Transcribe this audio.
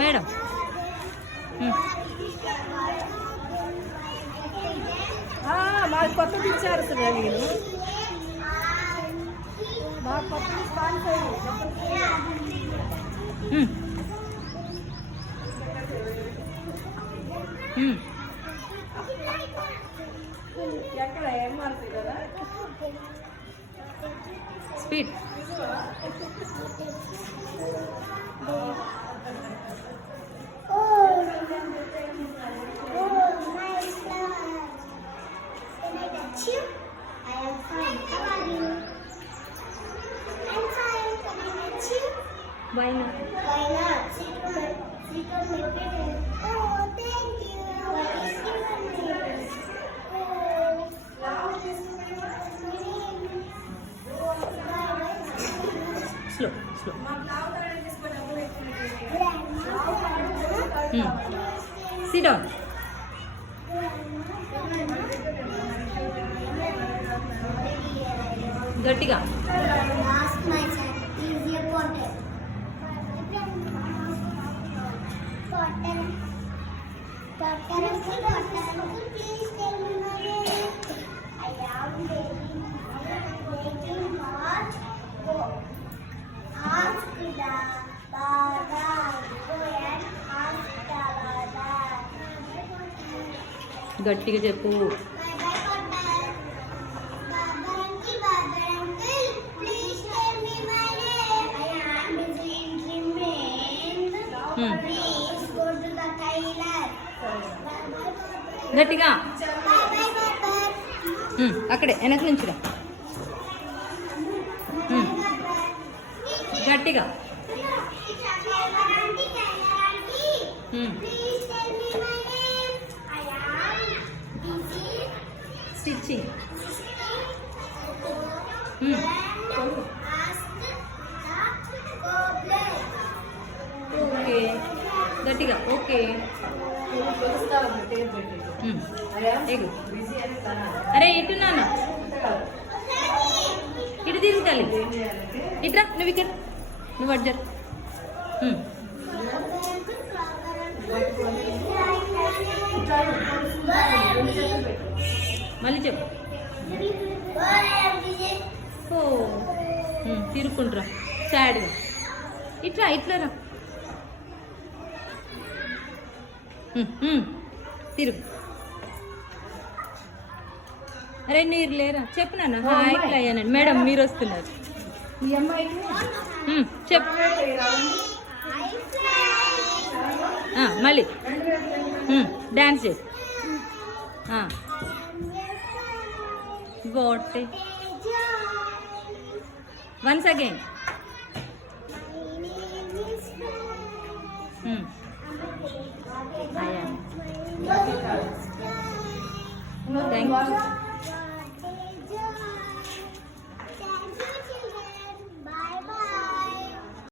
మేడం. మాకు కొత్తది ఇచ్చారు సార్ మీరు మాకు కొత్తది స్పాన్సర్ ఎక్కడ ఏం మారుతుంది కదా speed. Why not? Why not? She told me. Oh, thank you. What is your name? Slow, slow. Sit down. గట్టిగా. Ask my son. Is he a potter? Potter, please tell me my name. I am making hot. Ask the Baba. Go and ask the Baba. గట్టిగా చెప్పు. Bye bye, Potter. Baba uncle, please tell me my name. I am busy in dreaming. Please go to the tailor. గట్టిగా. Bye bye, Potter. అక్కడే వెనక నుంచిరా. గట్టిగా. Please tell me my name. I am busy stitching. and ask the cobbler. Okay. గట్టిగా. ఓకే. ఎగు. అరే ఇటు నాన్న. ఇటు తిరుగుతాలి. ఇట్రా నువ్వు ఇక్కడ. నువ్వు అడ్జర్. మళ్ళీ చెప్పు. ఓ తిరుక్కుంటురా సాడ్గా. ఇట్లా ఇట్లా రా. తిరుగు. అరే మీరు లేరా చెప్పు నాన్న. హాయ్ ఇట్లా అయ్యానండి మేడం మీరు వస్తున్నారు. ఈ అమ్మాయికి చెప్పు. మళ్ళీ డాన్స్ చేసి. What once again. Thank you.